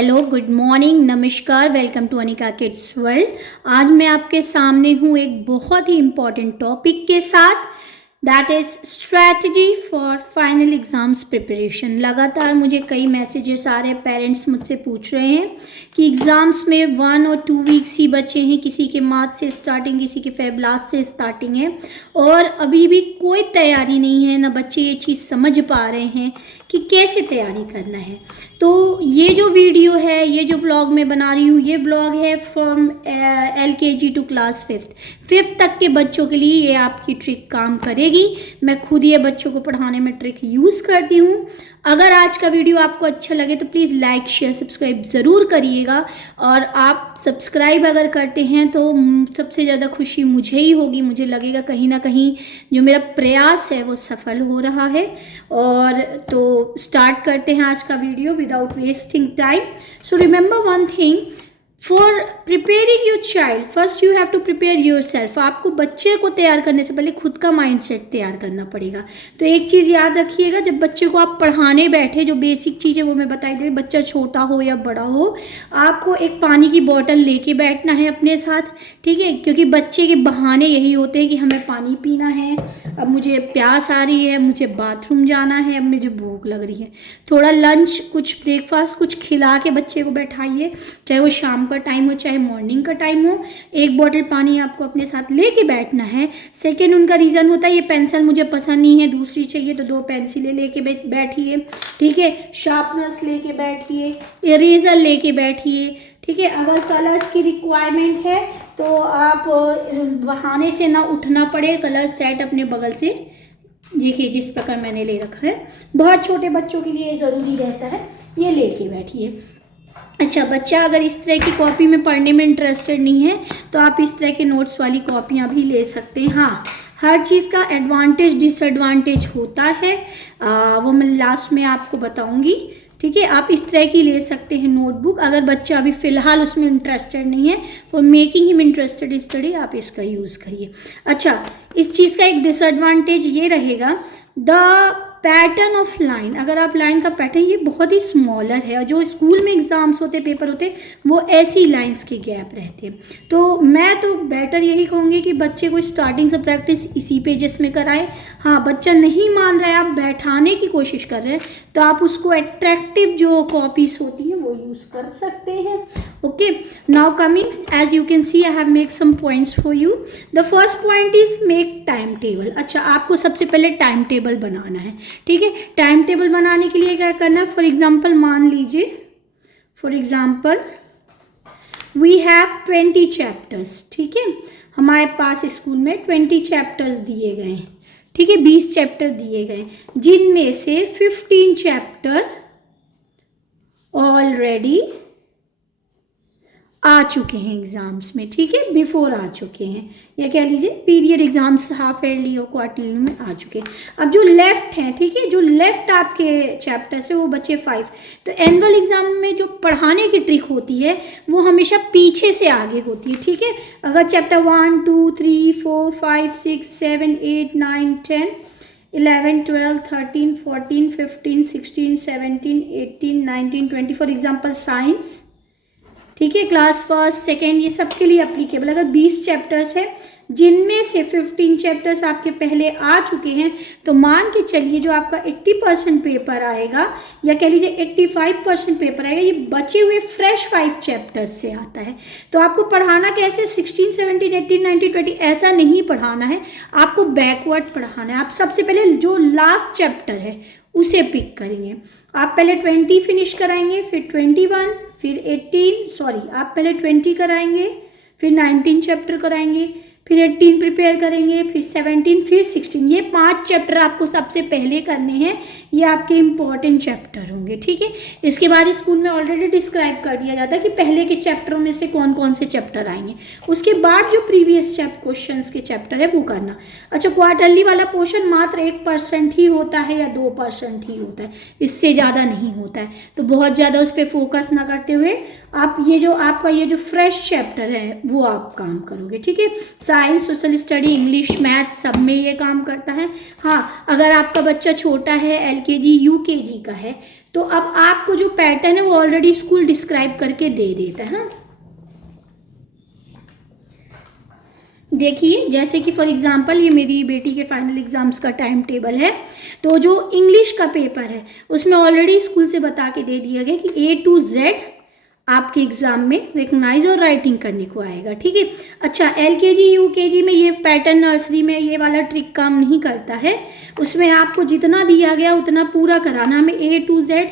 Hello, good morning, नमस्कार, welcome to Anika kids world. आज मैं आपके सामने हूँ एक बहुत ही इम्पॉर्टेंट टॉपिक के साथ, that is strategy for final exams preparation. लगातार मुझे कई मैसेजेस आ रहे हैं, पेरेंट्स मुझसे पूछ रहे हैं कि एग्ज़ाम्स में 1 और 2 वीक्स ही बचे हैं, किसी के मार्च से स्टार्टिंग, किसी के फेब लास्ट से स्टार्टिंग है और अभी भी कोई तैयारी नहीं है, ना बच्चे ये चीज़ समझ पा रहे हैं कि कैसे तैयारी करना है। तो ये जो वीडियो है, ये जो व्लॉग मैं बना रही हूँ, ये व्लॉग है from LKG to class 5th तक के बच्चों के लिए ये आपकी ट्रिक काम करेगी। मैं खुद ये बच्चों को पढ़ाने में ट्रिक यूज़ करती हूँ। अगर आज का वीडियो आपको अच्छा लगे तो प्लीज़ लाइक शेयर सब्सक्राइब ज़रूर करिएगा, और आप सब्सक्राइब अगर करते हैं तो सबसे ज़्यादा खुशी मुझे ही होगी। मुझे लगेगा कहीं ना कहीं जो मेरा प्रयास है वो सफल हो रहा है। और तो स्टार्ट करते हैं आज का video without wasting time. So remember one thing, for preparing your child first you have to prepare yourself. आपको बच्चे को तैयार करने से पहले खुद का माइंडसेट तैयार करना पड़ेगा। तो एक चीज़ याद रखिएगा, जब बच्चे को आप पढ़ाने बैठे, जो बेसिक चीज़ है वो मैं बताई दे रही, बच्चा छोटा हो या बड़ा हो, आपको एक पानी की बोतल लेके बैठना है अपने साथ, ठीक है? क्योंकि बच्चे के बहाने यही होते हैं कि हमें पानी पीना है, अब मुझे प्यास आ रही है, मुझे बाथरूम जाना है, अब मुझे भूख लग रही है। थोड़ा लंच, कुछ ब्रेकफास्ट, कुछ खिला के बच्चे को बैठाइए, चाहे वो शाम का टाइम हो चाहे मॉर्निंग का टाइम हो। एक बॉटल पानी आपको अपने साथ लेके बैठना है। सेकेंड, उनका रीज़न होता है ये पेंसिल मुझे पसंद नहीं है, दूसरी चाहिए, तो 2 पेंसिलें लेके बैठिए, ठीक है? शार्पनर्स लेके बैठिए, इरेजर लेके बैठिए, ठीक है? अगर कलर्स की रिक्वायरमेंट है तो आप बहाने से ना उठना पड़े, कलर सेट अपने बगल से देखिए जिस प्रकार मैंने ले रखा है। बहुत छोटे बच्चों के लिए ज़रूरी रहता है, ये लेके बैठिए। अच्छा, बच्चा अगर इस तरह की कॉपी में पढ़ने में इंटरेस्टेड नहीं है तो आप इस तरह के नोट्स वाली कॉपियाँ भी ले सकते हैं। हाँ, हर चीज़ का एडवांटेज डिसएडवांटेज होता है, वो मैं लास्ट में आपको बताऊंगी, ठीक है? आप इस तरह की ले सकते हैं नोटबुक, अगर बच्चा अभी फ़िलहाल उसमें इंटरेस्टेड नहीं है, for making him interested study आप इसका यूज़ करिए। अच्छा, इस चीज़ का एक डिसएडवांटेज ये रहेगा, द पैटर्न ऑफ लाइन, अगर आप लाइन का पैटर्न, ये बहुत ही स्मॉलर है, और जो स्कूल में एग्ज़ाम्स होते, पेपर होते, वो ऐसी लाइंस के गैप रहते हैं। तो मैं तो बेटर यही कहूँगी कि बच्चे को स्टार्टिंग से प्रैक्टिस इसी पेजेस में कराएं। हाँ, बच्चा नहीं मान रहा है, आप बैठाने की कोशिश कर रहे हैं, तो आप उसको अट्रैक्टिव जो कॉपीज होती हैं वो यूज़ कर सकते हैं। Okay, now coming, as you can see I have make some points for you. The first point is make time table. अच्छा, आपको सबसे पहले टाइम टेबल बनाना है, ठीक है? टाइम टेबल बनाने के लिए क्या करना है? फॉर एग्जाम्पल मान लीजिए, for example we have 20 chapters, ठीक है? हमारे पास स्कूल में 20 चैप्टर्स दिए गए हैं, ठीक है? 20 चैप्टर दिए गए, जिनमें से 15 चैप्टर ऑलरेडी आ चुके हैं एग्ज़ाम्स में, ठीक है? बिफोर आ चुके हैं, या कह लीजिए पीरियड एग्जाम्स हाफ ईयरली और क्वार्टरली में आ चुके हैं। अब जो लेफ्ट हैं, ठीक है, जो लेफ्ट आपके चैप्टर्स है वो बचे 5। तो एनुअल एग्जाम में जो पढ़ाने की ट्रिक होती है वो हमेशा पीछे से आगे होती है, ठीक है? अगर चैप्टर 1 2 3 4 5 6 7 8 9 10 11 12 13 14 15 16 17 18 19 20 फॉर एग्जाम्पल साइंस, ठीक है, क्लास फर्स्ट सेकेंड, ये सब के लिए अप्लीकेबल। अगर 20 चैप्टर्स है जिनमें से 15 चैप्टर्स आपके पहले आ चुके हैं, तो मान के चलिए जो आपका 80% पेपर आएगा, या कह लीजिए 85% पेपर आएगा, ये बचे हुए फ्रेश 5 चैप्टर्स से आता है। तो आपको पढ़ाना कैसे? 16 17 18 19 20 ऐसा नहीं पढ़ाना है, आपको बैकवर्ड पढ़ाना है। आप सबसे पहले जो लास्ट चैप्टर है उसे पिक करेंगे। आप पहले 20 फिनिश कराएंगे, फिर 21, फिर 18, सॉरी, आप पहले 20 कराएंगे, फिर 19 चैप्टर कराएंगे, फिर 18 प्रिपेयर करेंगे, फिर 17, फिर 16। ये 5 चैप्टर आपको सबसे पहले करने हैं, ये आपके इंपॉर्टेंट चैप्टर होंगे, ठीक है? इसके बाद स्कूल में ऑलरेडी डिस्क्राइब कर दिया जाता है कि पहले के चैप्टरों में से कौन कौन से चैप्टर आएंगे। उसके बाद जो प्रीवियस क्वेश्चंस के चैप्टर है वो करना। अच्छा, क्वार्टरली वाला पोर्शन मात्र 1% ही होता है या 2% ही होता है, इससे ज़्यादा नहीं होता है। तो बहुत ज़्यादा उस पर फोकस ना करते हुए आप ये जो आपका ये जो फ्रेश चैप्टर है वो आप काम करोगे, ठीक है? Science, social study, English, math सब में ये काम करता है। हाँ, अगर आपका बच्चा छोटा है, LKG UKG का है, तो अब आपको जो पैटर्न है वो ऑलरेडी स्कूल डिस्क्राइब करके दे देता है। देखिए, जैसे कि फॉर एग्जांपल ये मेरी बेटी के फाइनल एग्जाम्स का टाइम टेबल है, तो जो इंग्लिश का पेपर है उसमें ऑलरेडी स्कूल से बता के दे दिया गया कि A to Z आपके एग्जाम में रिकग्नाइज और राइटिंग करने को आएगा। ठीक है। अच्छा, LKG UKG में ये पैटर्न, नर्सरी में ये वाला ट्रिक काम नहीं करता है। उसमें आपको जितना दिया गया उतना पूरा कराना, हमें A to Z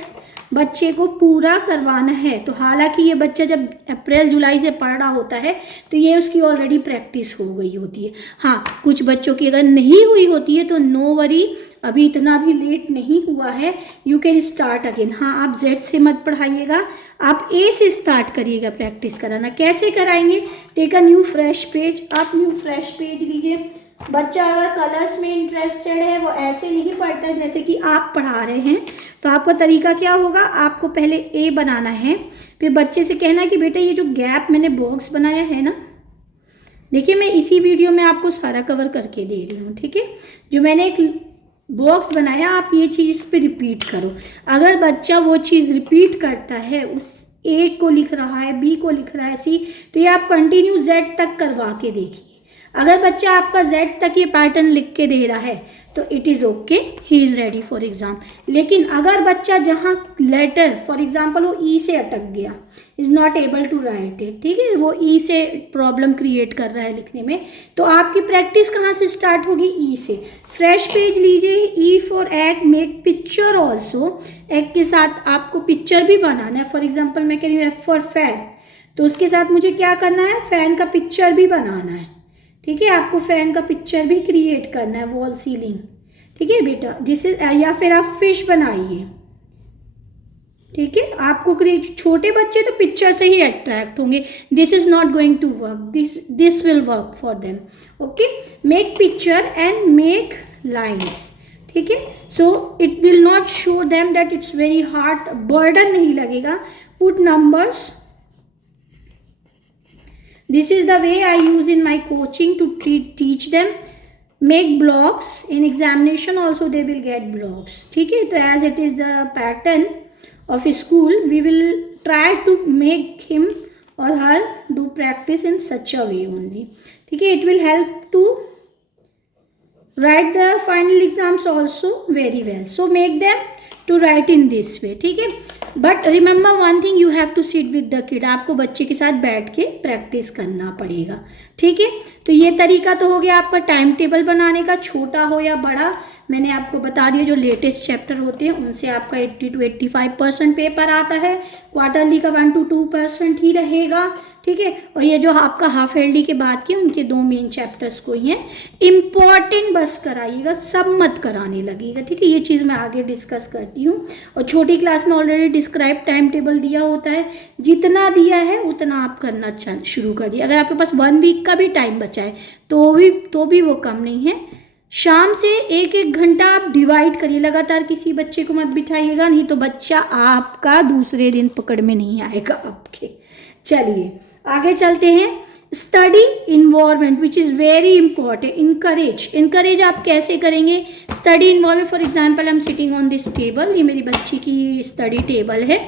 बच्चे को पूरा करवाना है। तो हालांकि ये बच्चा जब अप्रैल जुलाई से पढ़ रहा होता है तो ये उसकी ऑलरेडी प्रैक्टिस हो गई होती है। हाँ, कुछ बच्चों की अगर नहीं हुई होती है तो नो वरी, अभी इतना भी लेट नहीं हुआ है, यू कैन स्टार्ट अगेन। हाँ, आप Z से मत पढ़ाइएगा, आप A से स्टार्ट करिएगा प्रैक्टिस कराना। कैसे कराएंगे? Take a new fresh page. आप न्यू फ्रेश पेज लीजिए। बच्चा अगर कलर्स में इंटरेस्टेड है वो ऐसे नहीं पढ़ता जैसे कि आप पढ़ा रहे हैं, तो आपका तरीका क्या होगा? आपको पहले A बनाना है, फिर बच्चे से कहना है कि बेटा ये जो गैप मैंने बॉक्स बनाया है ना, देखिए मैं इसी वीडियो में आपको सारा कवर करके दे रही हूँ। ठीक है, जो मैंने एक बॉक्स बनाया आप ये चीज़ इस पर रिपीट करो। अगर बच्चा वो चीज़ रिपीट करता है, उस A को लिख रहा है, B को लिख रहा है, C, तो ये आप कंटिन्यू Z तक करवा के देखिए। अगर बच्चा आपका Z तक ये पैटर्न लिख के दे रहा है तो it is okay, he is ready for exam. लेकिन अगर बच्चा जहाँ लेटर फॉर एग्जांपल वो E से अटक गया, is not able to write it, ठीक है, वो E से प्रॉब्लम क्रिएट कर रहा है लिखने में, तो आपकी प्रैक्टिस कहाँ से स्टार्ट होगी? E से। फ्रेश पेज लीजिए। E for egg, make picture also. Egg के साथ आपको पिक्चर भी बनाना है। फॉर एग्जाम्पल मैं कह रही हूँ F फॉर फैन, तो उसके साथ मुझे क्या करना है? फैन का पिक्चर भी बनाना है। ठीक है, आपको फैन का पिक्चर भी क्रिएट करना है, वॉल सीलिंग। ठीक है बेटा, जिसे या फिर आप फिश बनाइए। ठीक है, आपको छोटे बच्चे तो पिक्चर से ही अट्रैक्ट होंगे। This is not going to work, this will work for them. Okay, make picture and make lines. ठीक है, so it will not show them that it's very hard, burden नहीं लगेगा। Put numbers. This is the way I use in my coaching to teach them. Make blocks. In examination also they will get blocks. ठीक है, तो as it is the pattern of school, we will try to make him or her do practice in such a way only. ठीक है, it will help to write the final exams also very well. So make them to write in this way. ठीक है, but remember one thing, you have to sit with the kid. आपको बच्चे के साथ बैठ के प्रैक्टिस करना पड़ेगा। ठीक है, तो ये तरीका तो हो गया आपका टाइम टेबल बनाने का, छोटा हो या बड़ा। मैंने आपको बता दिया जो लेटेस्ट चैप्टर होते हैं उनसे आपका 80 to 85% पेपर आता है। क्वार्टरली का 1 to 2% ही रहेगा। ठीक है, और ये जो आपका हाफ ईयरली के बाद के उनके 2 मेन चैप्टर्स को ही हैं, इम्पॉर्टेंट बस कराइएगा, सब मत कराने लगेगा। ठीक है, ये चीज़ मैं आगे डिस्कस करती हूँ। और छोटी क्लास में ऑलरेडी डिस्क्राइब टाइम टेबल दिया होता है, जितना दिया है उतना आप करना शुरू करिए। अगर आपके पास 1 वीक का भी टाइम बचा है तो भी वो कम नहीं है। शाम से 1-1 घंटा आप डिवाइड करिए, लगातार किसी बच्चे को मत बिठाइएगा, नहीं तो बच्चा आपका दूसरे दिन पकड़ में नहीं आएगा आपके। चलिए आगे चलते हैं। Study environment which is very important. Encourage आप कैसे करेंगे? Study environment, for example I am sitting on this table, ये मेरी बच्ची की स्टडी टेबल है,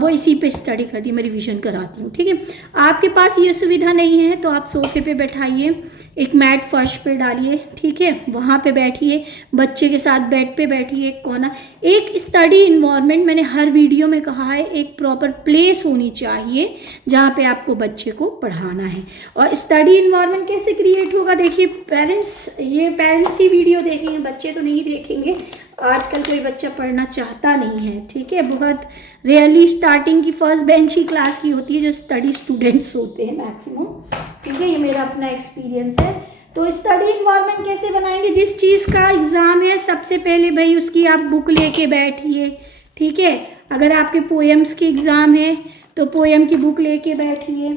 वो इसी पे स्टडी करती है, मैं रिविजन कराती हूँ। ठीक है, आपके पास ये सुविधा नहीं है तो आप सोफे पे बैठाइए, एक मैट फर्श पे डालिए। ठीक है, वहाँ पे बैठिए, बच्चे के साथ बेड पे बैठिए, एक कोना। एक स्टडी इन्वायरमेंट, मैंने हर वीडियो में कहा है, एक प्रॉपर प्लेस होनी चाहिए जहाँ पे आपको बच्चे को पढ़ाना है। और स्टडी इन्वायरमेंट कैसे क्रिएट होगा? देखिए पेरेंट्स ही वीडियो देखेंगे, बच्चे तो नहीं देखेंगे। आजकल कोई बच्चा पढ़ना चाहता नहीं है। ठीक है, बहुत रेयरली स्टार्टिंग की फर्स्ट बेंच की क्लास की होती है जो स्टडी स्टूडेंट्स होते हैं मैक्सिमम। ठीक है, ये मेरा अपना एक्सपीरियंस है। तो स्टडी इन्वायरमेंट कैसे बनाएंगे? जिस चीज़ का एग्ज़ाम है सबसे पहले भाई उसकी आप बुक लेके बैठिए। ठीक है, अगर आपके पोएम्स के एग्ज़ाम है तो पोएम की बुक लेके बैठिए।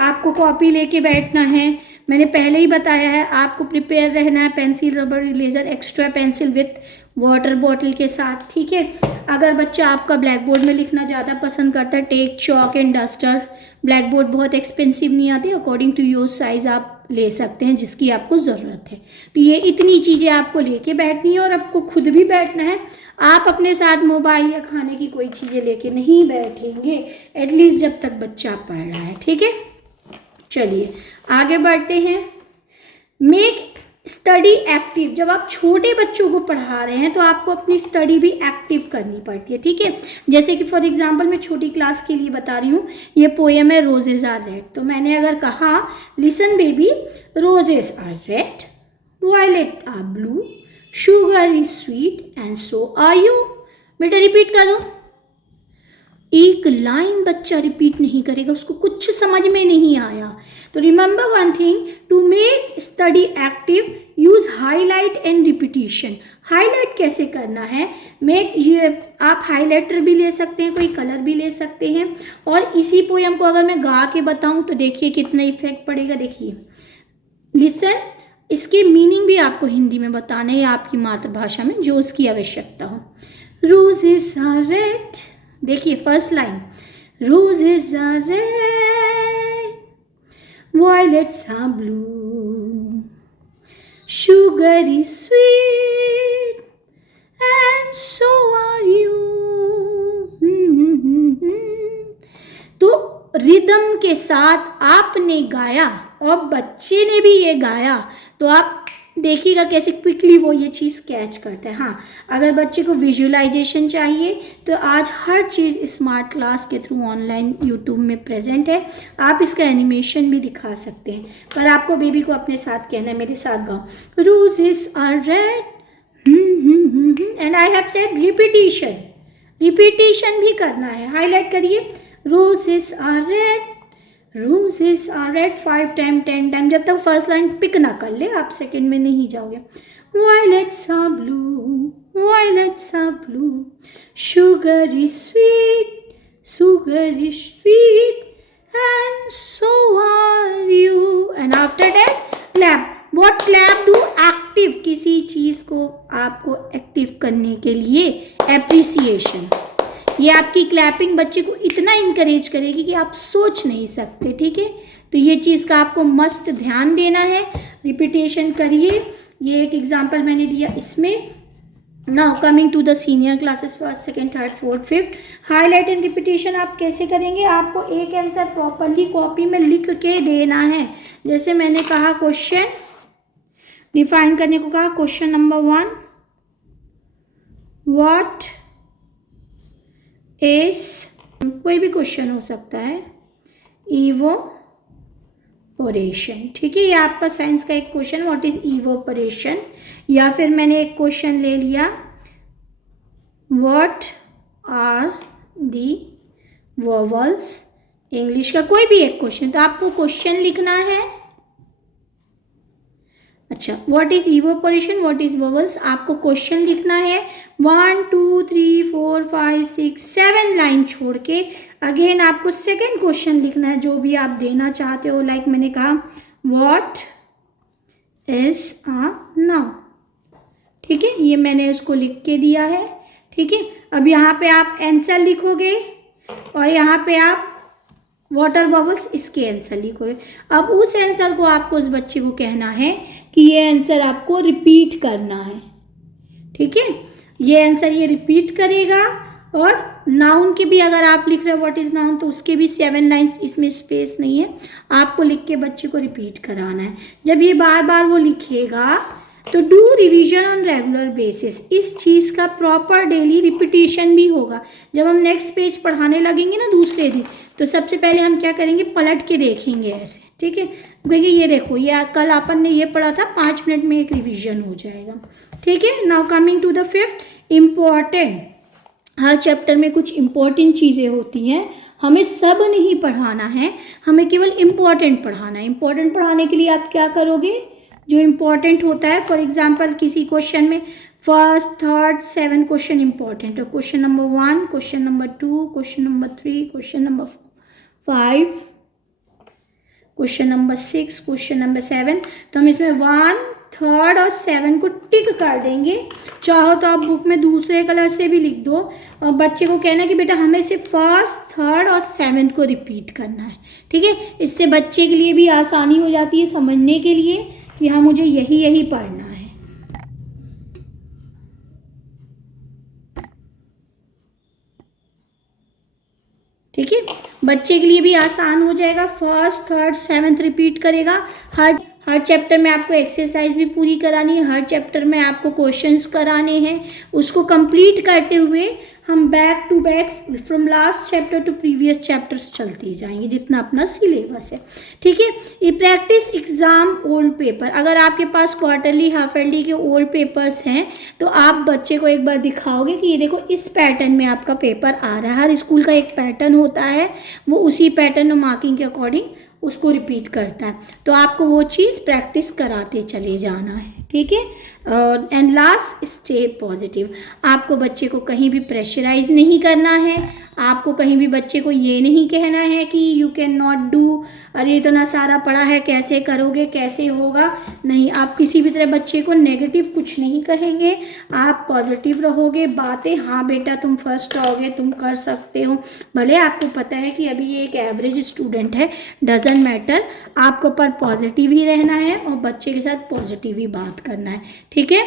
आपको कॉपी लेके बैठना है। मैंने पहले ही बताया है, आपको प्रिपेयर रहना है, pencil, rubber, eraser, extra pencil with water bottle के साथ। ठीक है, अगर बच्चा आपका ब्लैक बोर्ड में लिखना ज़्यादा पसंद करता है, take chalk and duster. Blackboard बहुत एक्सपेंसिव नहीं आती, अकॉर्डिंग टू योर साइज़ आप ले सकते हैं जिसकी आपको ज़रूरत है। तो ये इतनी चीज़ें आपको लेके बैठनी है और आपको खुद भी बैठना है। आप अपने साथ मोबाइल या खाने की कोई चीज़ें लेके नहीं बैठेंगे, एटलीस्ट जब तक बच्चा पढ़ रहा है। ठीक है, चलिए आगे बढ़ते हैं। Make study active. जब आप छोटे बच्चों को पढ़ा रहे हैं तो आपको अपनी स्टडी भी एक्टिव करनी पड़ती है। ठीक है, जैसे कि फॉर एग्जांपल मैं छोटी क्लास के लिए बता रही हूँ, ये पोएम है रोजेज आर रेड। तो मैंने अगर कहा listen baby, roses are red, violet are blue, sugar is sweet and so are you. बेटा रिपीट कर दो। एक लाइन बच्चा रिपीट नहीं करेगा, उसको कुछ समझ में नहीं आया। तो remember one thing, to make study active use highlight and repetition. Highlight कैसे करना है, मेक, ये आप हाईलाइटर भी ले सकते हैं, कोई कलर भी ले सकते हैं। और इसी पोएम को अगर मैं गा के बताऊं तो देखिए कितना इफेक्ट पड़ेगा। देखिए लिसन, इसके मीनिंग भी आपको हिंदी में बताना है, आपकी मातृभाषा में जो उसकी आवश्यकता हो। रोजेस आर रेड, देखिए first line, roses are red, violets are blue, sugar is sweet and so are you. तो रिदम के साथ आपने गाया और बच्चे ने भी ये गाया, तो आप देखिएगा कैसे क्विकली वो ये चीज़ कैच करता है। हाँ, अगर बच्चे को विजुअलाइजेशन चाहिए तो आज हर चीज़ स्मार्ट क्लास के थ्रू ऑनलाइन यूट्यूब में प्रेजेंट है, आप इसका एनिमेशन भी दिखा सकते हैं। पर आपको बेबी को अपने साथ कहना है, मेरे साथ गाओ, roses are red and I have said repetition, repetition भी करना है। हाईलाइट करिए, roses are red, roses are red 5 time 10 time, जब तक फर्स्ट लाइन पिक ना कर ले आप सेकंड में नहीं जाओगे। Violets are blue, violets are blue, sugar is sweet, sugar is sweet and so are you. And after that clap. What clap do? Active, किसी चीज़ को आपको एक्टिव करने के लिए एप्रिसिएशन। ये आपकी क्लैपिंग बच्चे को इतना इंकरेज करेगी कि आप सोच नहीं सकते। ठीक है, तो ये चीज़ का आपको मस्त ध्यान देना है। रिपीटेशन करिए, ये एक एग्जांपल मैंने दिया इसमें। Now coming to the senior classes, first second third fourth fifth. Highlight and repetition आप कैसे करेंगे, आपको एक आंसर प्रॉपरली कॉपी में लिख के देना है। जैसे मैंने कहा क्वेश्चन डिफाइन करने को कहा, क्वेश्चन नंबर 1, व्हाट इज, कोई भी क्वेश्चन हो सकता है, इवोपोरेशन। ठीक है, ये आपका साइंस का एक क्वेश्चन, व्हाट इज इवोपोरेशन। या फिर मैंने एक क्वेश्चन ले लिया, what are the vowels, English का कोई भी एक क्वेश्चन। तो आपको क्वेश्चन लिखना है। अच्छा, what is evaporation, what is vowels, आपको क्वेश्चन लिखना है 1 2 3 4 5 6 7 लाइन छोड़ के। अगेन आपको सेकंड क्वेश्चन लिखना है जो भी आप देना चाहते हो। लाइक मैंने कहा व्हाट इज अ नाउन। ठीक है, ये मैंने उसको लिख के दिया है। ठीक है, अब यहाँ पे आप आंसर लिखोगे और यहाँ पे आप वाटर बबल्स, इसके आंसर लिखोगे। अब उस आंसर को आपको उस बच्चे को कहना है कि ये आंसर आपको रिपीट करना है। ठीक है, ये आंसर ये रिपीट करेगा। और नाउन के भी अगर आप लिख रहे हो व्हाट इज नाउन, तो उसके भी 7 लाइन्स, इसमें स्पेस नहीं है, आपको लिख के बच्चे को रिपीट कराना है। जब ये बार बार वो लिखेगा तो do revision on regular basis, इस चीज़ का प्रॉपर डेली रिपीटिशन भी होगा। जब हम नेक्स्ट पेज पढ़ाने लगेंगे ना दूसरे दिन, तो सबसे पहले हम क्या करेंगे, पलट के देखेंगे ऐसे। ठीक है, क्योंकि ये देखो, ये कल अपन ने ये पढ़ा था, 5 मिनट में एक रिवीजन हो जाएगा। ठीक है, now coming to the fifth, important. हर चैप्टर में कुछ इम्पॉर्टेंट चीज़ें होती हैं, हमें सब नहीं पढ़ाना है, हमें केवल इम्पॉर्टेंट पढ़ाना है। इम्पॉर्टेंट पढ़ाने के लिए आप क्या करोगे, जो इम्पॉर्टेंट होता है, फॉर एग्जाम्पल किसी क्वेश्चन में फर्स्ट थर्ड 7 क्वेश्चन इंपॉर्टेंट है। Question number 1, question number 2, question number 3, question number 5, question number 6, question number 7। तो हम इसमें 1 3rd और 7 को टिक कर देंगे। चाहो तो आप बुक में दूसरे कलर से भी लिख दो और बच्चे को कहना कि बेटा हमें सिर्फ 1st, 3rd और 7th को रिपीट करना है। ठीक है, इससे बच्चे के लिए भी आसानी हो जाती है समझने के लिए कि हाँ मुझे यही पढ़ना है। ठीक है, बच्चे के लिए भी आसान हो जाएगा। 1st, 3rd, 7th रिपीट करेगा। हर चैप्टर में आपको एक्सरसाइज भी पूरी करानी है, हर चैप्टर में आपको क्वेश्चंस कराने हैं। उसको कंप्लीट करते हुए हम back to back from last chapter to previous chapters चलते जाएंगे जितना अपना सिलेबस है। ठीक है, ये प्रैक्टिस एग्जाम ओल्ड पेपर। अगर आपके पास क्वार्टरली, हाफ ईयरली के ओल्ड पेपर्स हैं तो आप बच्चे को एक बार दिखाओगे कि ये देखो इस पैटर्न में आपका पेपर आ रहा है। हर स्कूल का एक पैटर्न होता है, वो उसी पैटर्न और मार्किंग के अकॉर्डिंग उसको रिपीट करता है। तो आपको वो चीज़ प्रैक्टिस कराते चले जाना है। ठीक है, एंड लास्ट, स्टे पॉजिटिव। आपको बच्चे को कहीं भी प्रेशराइज नहीं करना है। आपको कहीं भी बच्चे को ये नहीं कहना है कि यू कैन नॉट डू, अरे इतना सारा पढ़ा है कैसे करोगे, कैसे होगा। नहीं, आप किसी भी तरह बच्चे को नेगेटिव कुछ नहीं कहेंगे। आप पॉजिटिव रहोगे। बातें, हाँ बेटा तुम फर्स्ट आओगे, तुम कर सकते हो। भले आपको पता है कि अभी ये एक एवरेज स्टूडेंट है, डजंट मैटर। आपको पर पॉजिटिव ही रहना है और बच्चे के साथ पॉजिटिव ही बात करना है। ठीक है,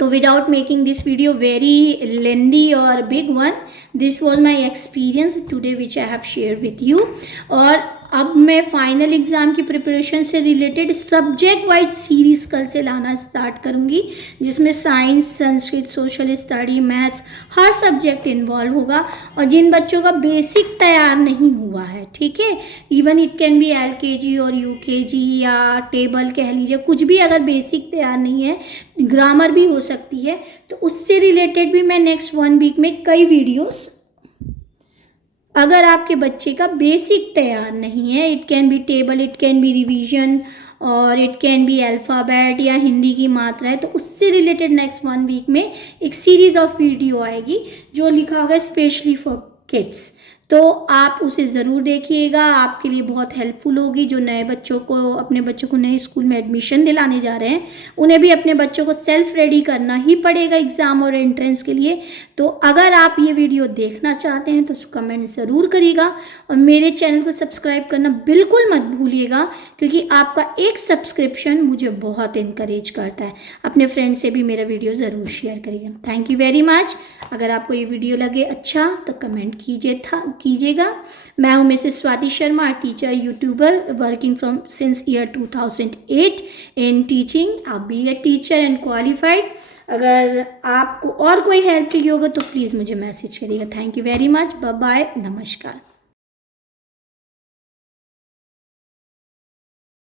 तो without making this video very lengthy और big one, this was my experience today which I have share with you. और अब मैं फाइनल एग्ज़ाम की प्रिपरेशन से रिलेटेड सब्जेक्ट वाइज सीरीज़ कल से लाना स्टार्ट करूँगी, जिसमें science, Sanskrit, social study, maths, हर सब्जेक्ट इन्वॉल्व होगा। और जिन बच्चों का बेसिक तैयार नहीं हुआ है, ठीक है, even it can be LKG और UKG या टेबल कह लीजिए, कुछ भी अगर बेसिक तैयार नहीं है, ग्रामर भी हो सकती है, तो उससे रिलेटेड भी मैं नेक्स्ट 1 वीक में कई वीडियोस, अगर आपके बच्चे का बेसिक तैयार नहीं है, it can be table, it can be revision और इट कैन बी अल्फ़ाबेट या हिंदी की मात्रा है, तो उससे रिलेटेड नेक्स्ट 1 वीक में एक सीरीज़ ऑफ वीडियो आएगी जो लिखा होगा स्पेशली फॉर किड्स। तो आप उसे ज़रूर देखिएगा, आपके लिए बहुत हेल्पफुल होगी। जो नए बच्चों को, अपने बच्चों को नए स्कूल में एडमिशन दिलाने जा रहे हैं, उन्हें भी अपने बच्चों को सेल्फ रेडी करना ही पड़ेगा एग्ज़ाम और एंट्रेंस के लिए। तो अगर आप ये वीडियो देखना चाहते हैं तो कमेंट ज़रूर करिएगा और मेरे चैनल को सब्सक्राइब करना बिल्कुल मत भूलिएगा, क्योंकि आपका एक सब्सक्रिप्शन मुझे बहुत इनकरेज करता है। अपने फ्रेंड से भी मेरा वीडियो ज़रूर शेयर करिएगा। Thank you very much. अगर आपको ये वीडियो लगे अच्छा तो कमेंट कीजिएगा। मैं हूँ Mrs Swati Sharma, teacher, YouTuber, working from since year 2008 in teaching. आप B A teacher and qualified. अगर आपको और कोई हेल्प चाहिए होगा तो प्लीज़ मुझे मैसेज करिएगा। Thank you very much. Bye bye, नमस्कार।